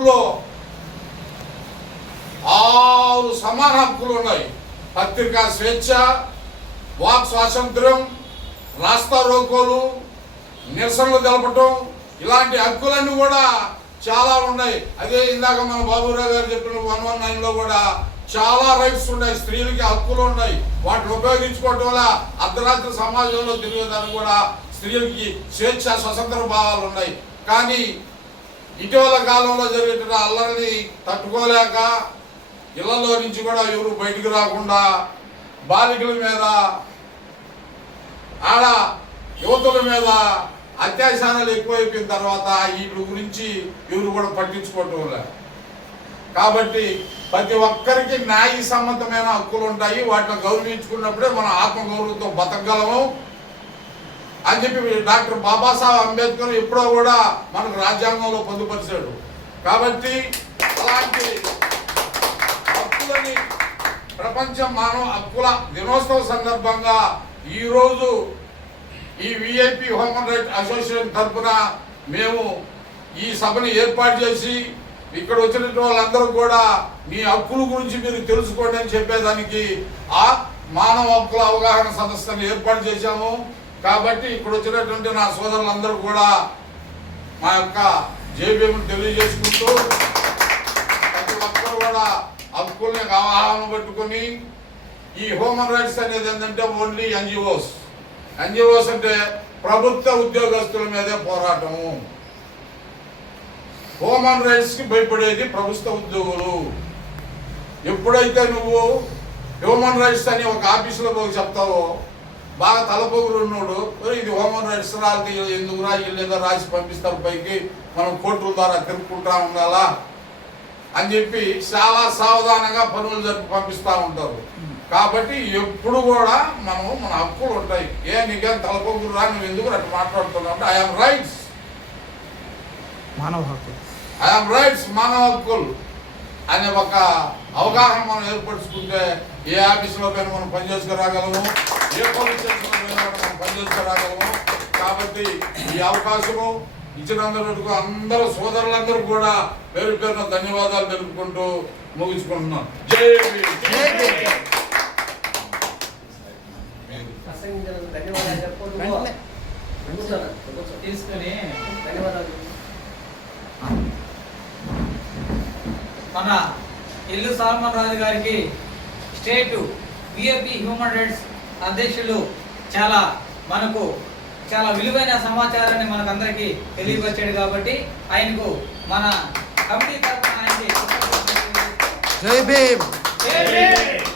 కోడ్లో ఆరు సమాన హక్కులు ఉన్నాయి. పత్రికా స్వేచ్ఛ వాక్ స్వాతంత్ర్యం రాస్తా రోకోలు నిరసనలు తెలపటం ఇలాంటి హక్కులన్నీ కూడా చాలా ఉన్నాయి. అదే ఇందాక మన బాబురావు గారు చెప్పిన వన్ వన్ నైన్లో కూడా చాలా రైట్స్ ఉన్నాయి. స్త్రీలకి హక్కులు ఉన్నాయి. వాటిని ఉపయోగించుకోవటం వల్ల అర్ధరాత్రి సమాజంలో తిరిగేదానికి కూడా స్త్రీలకి స్వేచ్ఛ స్వతంత్ర భావాలు ఉన్నాయి. కానీ ఇటీవల కాలంలో జరిగిన అల్లరిని తట్టుకోలేక ఇళ్ళలో నుంచి కూడా ఎవరు బయటకు రాకుండా బాలికల మీద ఆడ యువతుల మీద అత్యాచారాలు ఎక్కువైపోయిన తర్వాత వీటి గురించి ఎవరు కూడా పట్టించుకోవటం కాబట్టి ప్రతి ఒక్కరికి న్యాయ సమ్మతమైన హక్కులు ఉంటాయి. వాటిని గౌరవించుకున్నప్పుడే మనం ఆత్మగౌరవంతో బతకగలము. అని చెప్పి డాక్టర్ బాబాసాహెబ్ అంబేద్కర్ ఎప్పుడో కూడా మనకు రాజ్యాంగంలో పొందుపరిచాడు. కాబట్టి అలాంటి హక్కులని ప్రపంచ మానవ హక్కుల దినోత్సవ సందర్భంగా ఈరోజు ఈ విఐపి హ్యూమన్ రైట్ అసోసియేషన్ తరఫున మేము ఈ సభని ఏర్పాటు చేసి ఇక్కడ వచ్చినటువంటి వాళ్ళందరూ కూడా మీ హక్కుల గురించి మీరు తెలుసుకోండి అని చెప్పేదానికి ఆ మానవ హక్కుల అవగాహన సదస్సును ఏర్పాటు చేశాము. కాబట్టి ఇక్కడ వచ్చినటువంటి నా సోదరులందరూ కూడా మా యొక్క జేబీఎం తెలియజేసుకుంటూ ప్రతి ఒక్కరు కూడా హక్కుల్ని అవగాహన పెట్టుకొని ఈ హ్యూమన్ రైట్స్ అనేది ఏంటంటే ఓన్లీ ఎన్జిఓస్. ఎన్జిఓస్ అంటే ప్రభుత్వ ఉద్యోగస్తుల మీదే పోరాటము. హ్యూమన్ రైట్స్కి భయపడేది ప్రభుత్వ ఉద్యోగులు. ఎప్పుడైతే నువ్వు హ్యూమన్ రైట్స్ అని ఒక ఆఫీసులో పోయి చెప్తావో బాగా తలపొగులు ఉన్నాడు "ఒరేయ్, ఇది హ్యూమన్ రైట్స్ రాలి ఎందుకు రా వీళ్ళు ఏదో రాసి పంపిస్తారు పైకి మనం కోర్టుల ద్వారా తిరుక్కుంటా ఉండాలా? అని చెప్పి చాలా సావధానంగా పనులు జరిపి పంపిస్తూ ఉంటారు. కాబట్టి ఎప్పుడు కూడా మనం మన హక్కులు ఉంటాయి. ఏ నీకేం తలపొగులు రా నువ్వు ఎందుకు అట్లా మాట్లాడుతున్నావు? అంటే ఐఎమ్ రైట్స్ మానవ హక్కు ఐఎమ్ రైట్స్ మానవ హక్కులు. అనే ఒక అవగాహన మనం ఏర్పరచుకుంటే ఏ ఆఫీసులో పైన మనం పనిచేసుకురాగలము. ఏ పోలీస్ మనం కాబట్టి ఈ అవకాశము ఇచ్చినందుకు అందరూ సోదరులందరూ కూడా పేరు పేరున ధన్యవాదాలు తెలుపుకుంటూ ముగించుకుంటున్నాం. జై. తీసుకొని ధన్యవాదాలు మన ఇల్లు సాల్మన్ రాజు గారికి స్టేట్ విఏపి హ్యూమన్ రైట్స్ అధ్యక్షులు చాలా మనకు చాలా విలువైన సమాచారాన్ని మనకందరికీ తెలియవచ్చాడు కాబట్టి ఆయనకు మన కమిటీ తరఫున ఆయనకి జై భీమ్ జై భీమ్.